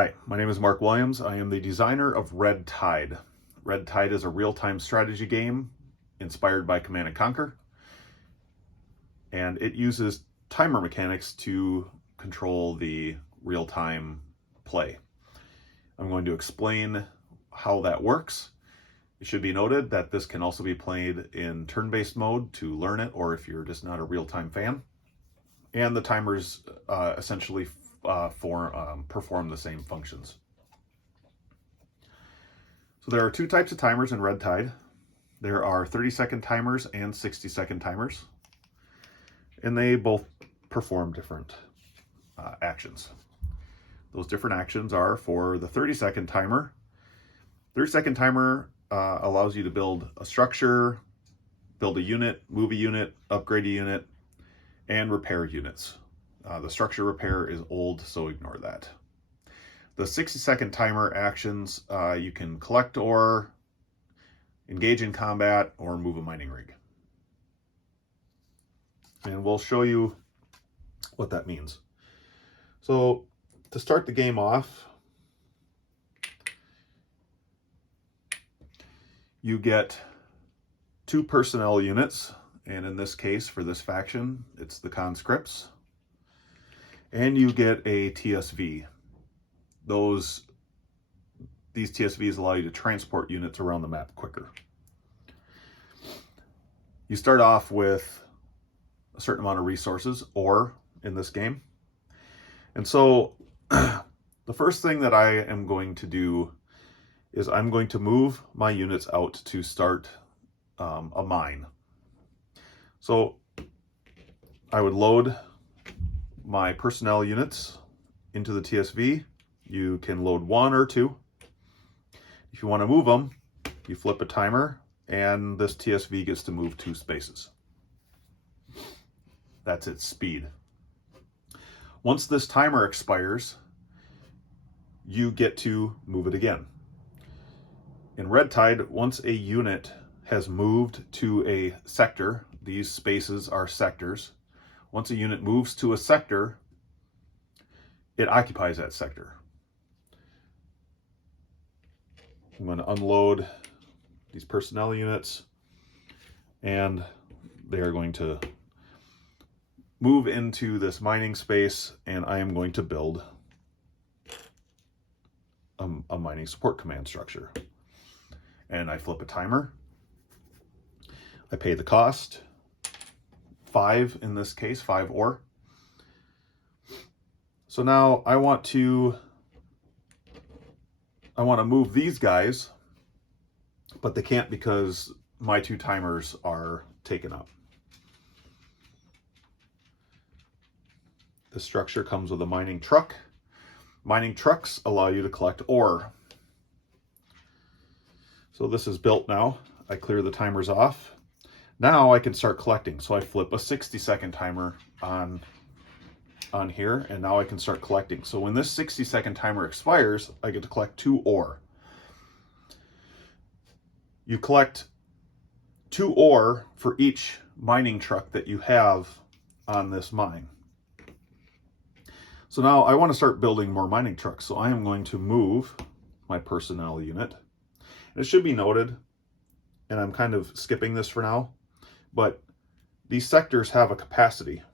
Hi, my name is Mark Williams. I am the designer of RedTide. RedTide is a real-time strategy game inspired by Command & Conquer, and it uses timer mechanics to control the real-time play. I'm going to explain how that works. It should be noted that this can also be played in turn-based mode to learn it, or if you're just not a real-time fan. And the timers essentially perform the same functions. So there are two types of timers in RedTide. There are 30-second timers and 60-second timers, and they both perform different actions. Those different actions are for the 30-second timer. 30-second timer allows you to build a structure, build a unit, move a unit, upgrade a unit, and repair units. The structure repair is old, so ignore that. The 60-second timer actions, you can collect ore, engage in combat, or move a mining rig. And we'll show you what that means. So to start the game off, you get 2 personnel units, and in this case, for this faction, it's the conscripts. And you get a TSV. These TSVs allow you to transport units around the map quicker. You start off with a certain amount of resources, ore, in this game. And so the first thing that I am going to do is I'm going to move my units out to start a mine. So I would load my personnel units into the TSV. You can load 1 or 2. If you want to move them, you flip a timer, and this TSV gets to move 2 spaces. That's its speed. Once this timer expires, you get to move it again. In RedTide, once a unit has moved to a sector, these spaces are sectors. Once a unit moves to a sector, it occupies that sector. I'm going to unload these personnel units, and they are going to move into this mining space, and I am going to build a mining support command structure. And I flip a timer. I pay the cost, 5 in this case, 5 ore. So now I want to move these guys, but they can't because my 2 timers are taken up. The structure comes with a mining truck. Mining trucks allow you to collect ore. So this is built now. I clear the timers off. Now I can start collecting. So I flip a 60-second timer on here, and now I can start collecting. So when this 60-second timer expires, I get to collect 2 ore. You collect 2 ore for each mining truck that you have on this mine. So now I want to start building more mining trucks. So I am going to move my personnel unit. And it should be noted, and I'm kind of skipping this for now, but these sectors have a capacity.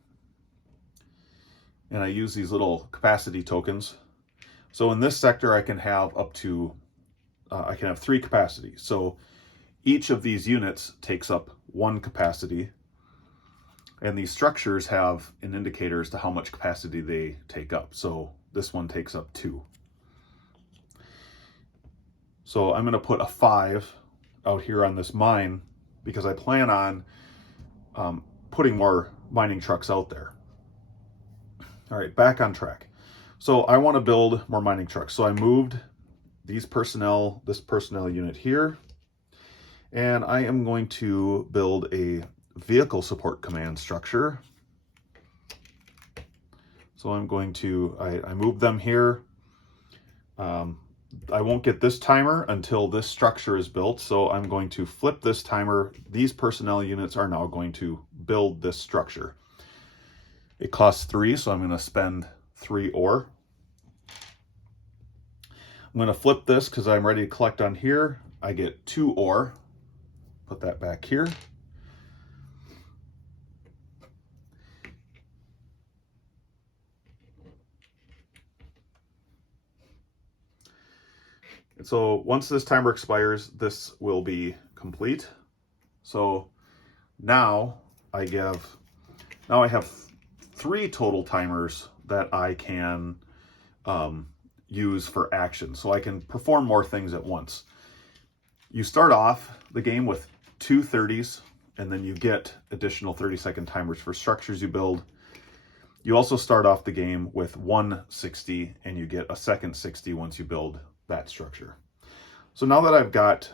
And I use these little capacity tokens. So in this sector, I can have up to, I can have 3 capacities. So each of these units takes up 1 capacity. And these structures have an indicator as to how much capacity they take up. So this one takes up 2. So I'm going to put a 5 out here on this mine because I plan on putting more mining trucks out there. All right, back on track. So I want to build more mining trucks. So I moved this personnel unit here, and I am going to build a vehicle support command structure. So I'm going to, I moved them here. I won't get this timer until this structure is built. So I'm going to flip this timer. These personnel units are now going to build this structure. It costs 3, so I'm going to spend 3 ore. I'm going to flip this because I'm ready to collect on here. I get 2 ore. Put that back here. And so once this timer expires, this will be complete. So now I have 3 total timers that I can use for action. So I can perform more things at once. You start off the game with 2 30s, and then you get additional 30-second timers for structures you build. You also start off the game with 1 60, and you get a second 60 once you build that structure. So now that I've got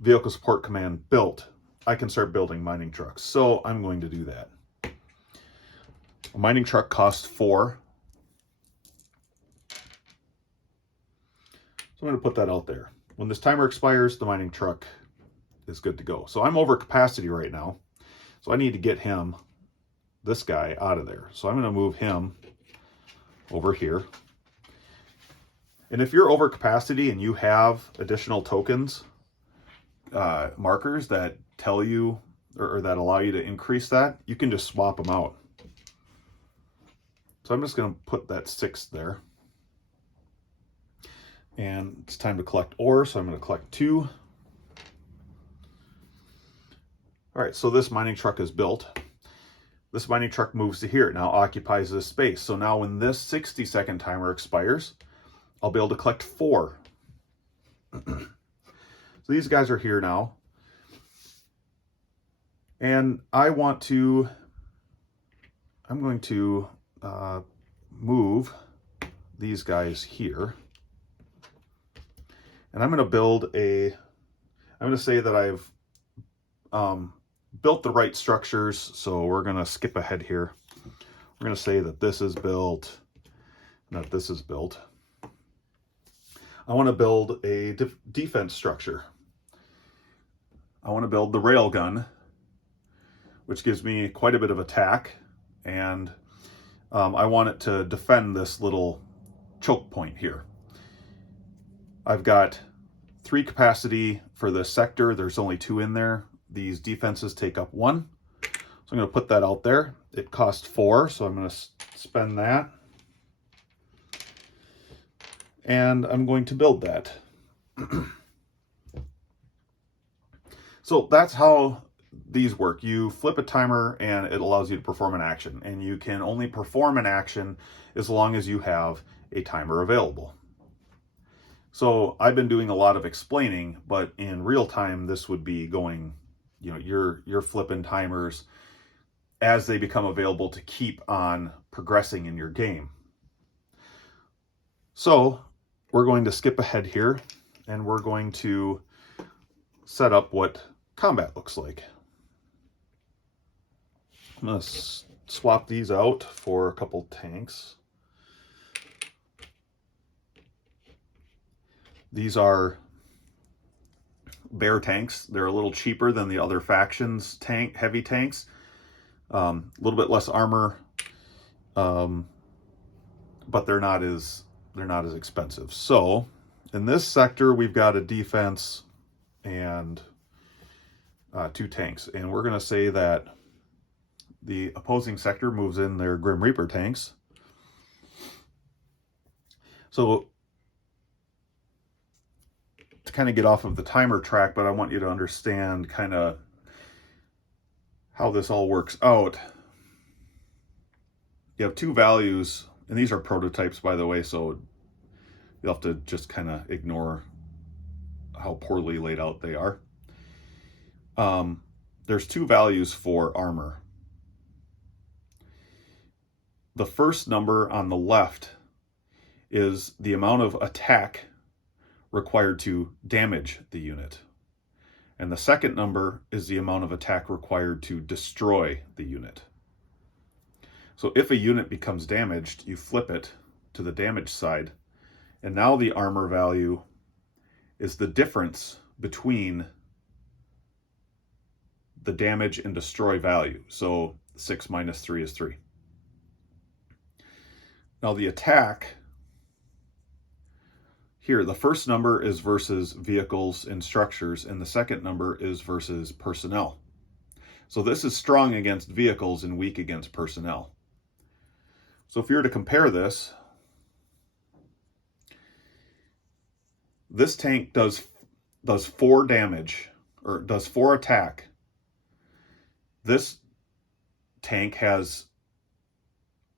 vehicle support command built, I can start building mining trucks. So I'm going to do that. A mining truck costs 4. So I'm going to put that out there. When this timer expires, the mining truck is good to go. So I'm over capacity right now. So I need to get him, this guy, out of there. So I'm going to move him over here. And if you're over capacity and you have additional tokens, markers that tell you or that allow you to increase that, you can just swap them out. So I'm just going to put that 6 there. And it's time to collect ore, so I'm going to collect 2. All right, so this mining truck is built. This mining truck moves to here. It now occupies this space. So now when this 60-second timer expires, I'll be able to collect 4. So these guys are here now. And I'm going to move these guys here. And I'm going to say that I've built the right structures. So we're going to skip ahead here. We're going to say that this is built, that this is built. I want to build a defense structure. I want to build the railgun, which gives me quite a bit of attack. And I want it to defend this little choke point here. I've got 3 capacity for this sector. There's only 2 in there. These defenses take up 1. So I'm going to put that out there. It costs 4, so I'm going to spend that. And I'm going to build that. So that's how these work. You flip a timer and it allows you to perform an action. And you can only perform an action as long as you have a timer available. So I've been doing a lot of explaining, but in real time, this would be going, you're flipping timers as they become available to keep on progressing in your game. So we're going to skip ahead here and we're going to set up what combat looks like. I'm going to swap these out for a couple tanks. These are bear tanks. They're a little cheaper than the other factions heavy tanks. A little bit less armor, but they're not as expensive. So in this sector, we've got a defense and 2 tanks, and we're going to say that the opposing sector moves in their Grim Reaper tanks. So to kind of get off of the timer track, but I want you to understand kind of how this all works out. You have 2 values, and these are prototypes, by the way, so you'll have to just kind of ignore how poorly laid out they are. There's 2 values for armor. The first number on the left is the amount of attack required to damage the unit. And the second number is the amount of attack required to destroy the unit. So if a unit becomes damaged, you flip it to the damage side. And now the armor value is the difference between the damage and destroy value. So 6 minus 3 is 3. Now the attack here, the first number is versus vehicles and structures, and the second number is versus personnel. So this is strong against vehicles and weak against personnel. So if you were to compare this tank does 4 damage, or does 4 attack. This tank has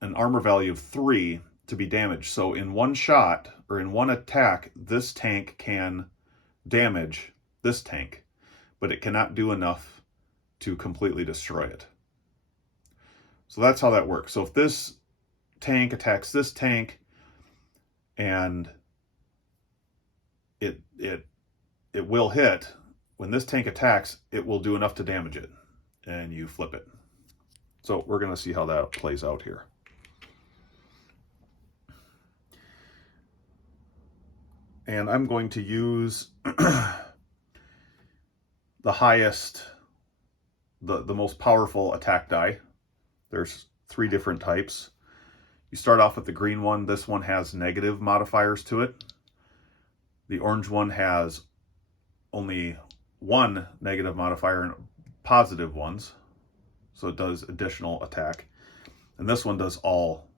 an armor value of 3 to be damaged. So in one shot, or in one attack, this tank can damage this tank, but it cannot do enough to completely destroy it. So that's how that works. So if this tank attacks this tank and it will hit, when this tank attacks, it will do enough to damage it, and you flip it. So we're going to see how that plays out here. And I'm going to use the highest, the most powerful attack die. There's 3 different types. You start off with the green one. This one has negative modifiers to it. The orange one has only 1 negative modifier and positive ones. So it does additional attack. And this one does all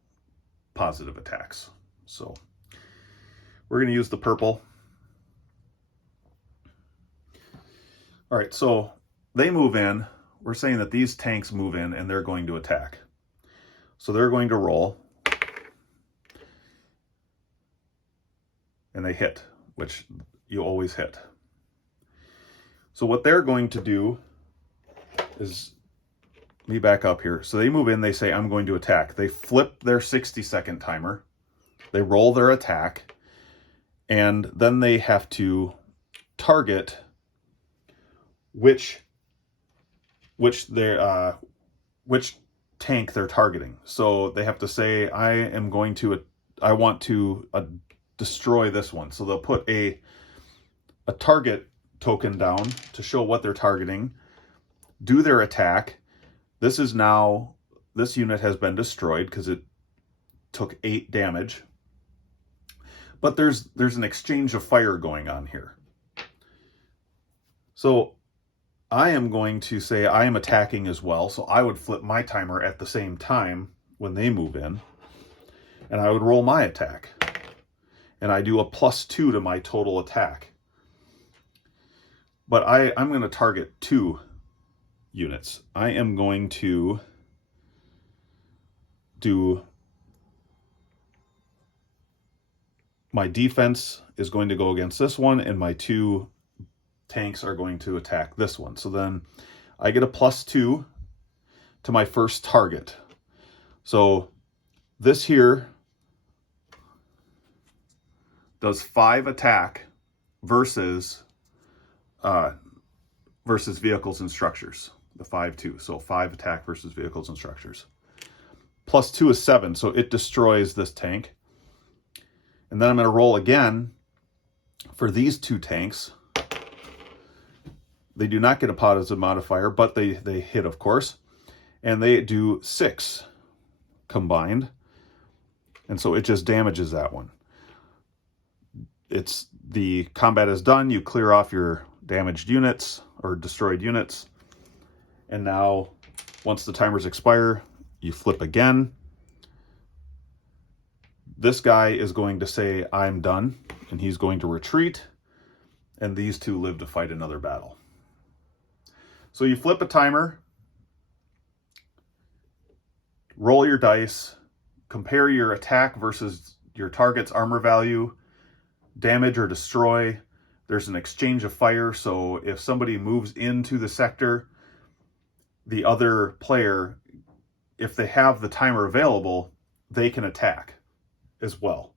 positive attacks. So we're going to use the purple. All right, so they move in. We're saying that these tanks move in and they're going to attack. So they're going to roll. And they hit, which you always hit. So what they're going to do is, let me back up here. So they move in, they say, I'm going to attack. They flip their 60-second timer. They roll their attack. And then they have to target which tank they're targeting. So they have to say, I want to destroy this one. So they'll put a target token down to show what they're targeting, do their attack. This unit has been destroyed because it took 8 damage. But there's an exchange of fire going on here. So I am going to say I am attacking as well. So I would flip my timer at the same time when they move in. And I would roll my attack. And I do a +2 to my total attack. But I'm going to target 2 units. I am going to do, my defense is going to go against this one, and my 2 tanks are going to attack this one. So then I get a +2 to my first target. So this here does 5 attack versus vehicles and structures. The 5-2. So 5 attack versus vehicles and structures. +2 is 7, so it destroys this tank. And then I'm going to roll again for these 2 tanks. They do not get a positive modifier, but they hit, of course. And they do 6 combined. And so it just damages that one. The combat is done. You clear off your damaged units or destroyed units. And now, once the timers expire, you flip again. This guy is going to say, I'm done, and he's going to retreat, and these 2 live to fight another battle. So you flip a timer, roll your dice, compare your attack versus your target's armor value, damage or destroy. There's an exchange of fire, so if somebody moves into the sector, the other player, if they have the timer available, they can attack as well.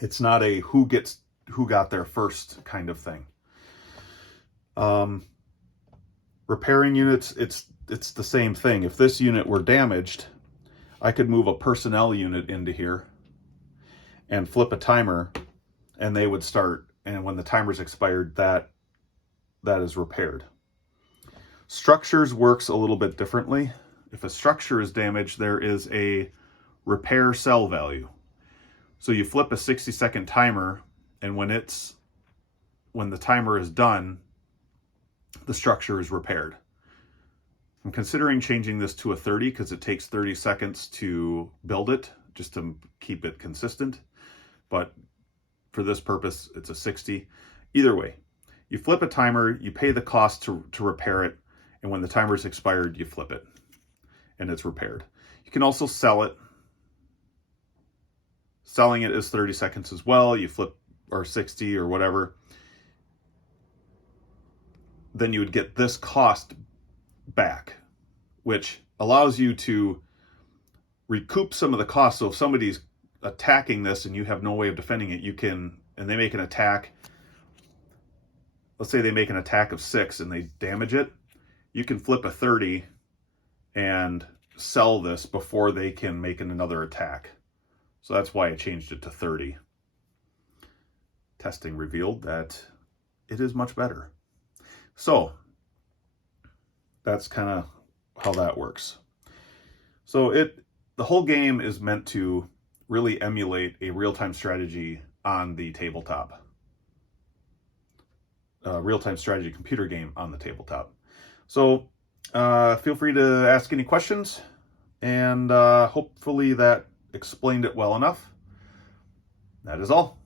It's not a who got there first kind of thing. Repairing units, it's the same thing. If this unit were damaged, I could move a personnel unit into here and flip a timer, and they would start, and when the timer's expired, that is repaired. Structures works a little bit differently. If a structure is damaged, there is a repair sell value. So you flip a 60-second timer, and when the timer is done, the structure is repaired. I'm considering changing this to a 30 because it takes 30 seconds to build it, just to keep it consistent. But for this purpose, it's a 60. Either way, you flip a timer, you pay the cost to repair it, and when the timer's expired, you flip it, and it's repaired. You can also sell it. Selling it is 30 seconds as well. You flip, or 60 or whatever. Then you would get this cost back, which allows you to recoup some of the costs. So if somebody's attacking this and you have no way of defending it, you can, and they make an attack, let's say they make an attack of 6 and they damage it, you can flip a 30 and sell this before they can make another attack. So that's why I changed it to 30. Testing revealed that it is much better. So that's kind of how that works. So the whole game is meant to really emulate a real-time strategy on the tabletop. Real-time strategy computer game on the tabletop. So feel free to ask any questions, and hopefully that explained it well enough. That is all.